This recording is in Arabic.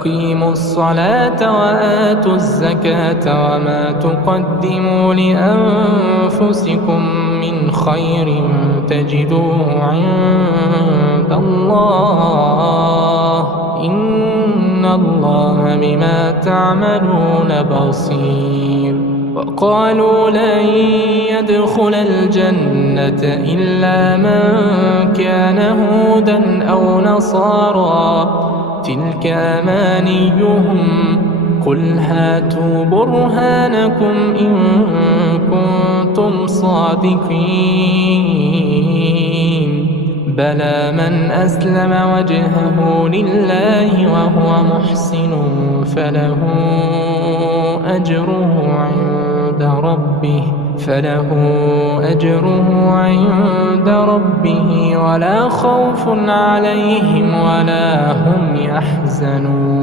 أقيموا الصلاة وآتوا الزكاة وما تقدموا لأنفسكم من خير تجدوه عند الله إن الله بما تعملون بصير. وقالوا لن يدخل الجنة إلا من كان هودا أو نصارى تلك أمانيهم قل هاتوا برهانكم إن كنتم صادقين بلى من أسلم وجهه لله وهو محسن فله أجره عند ربه ولا خوف عليهم ولا هم يحزنون.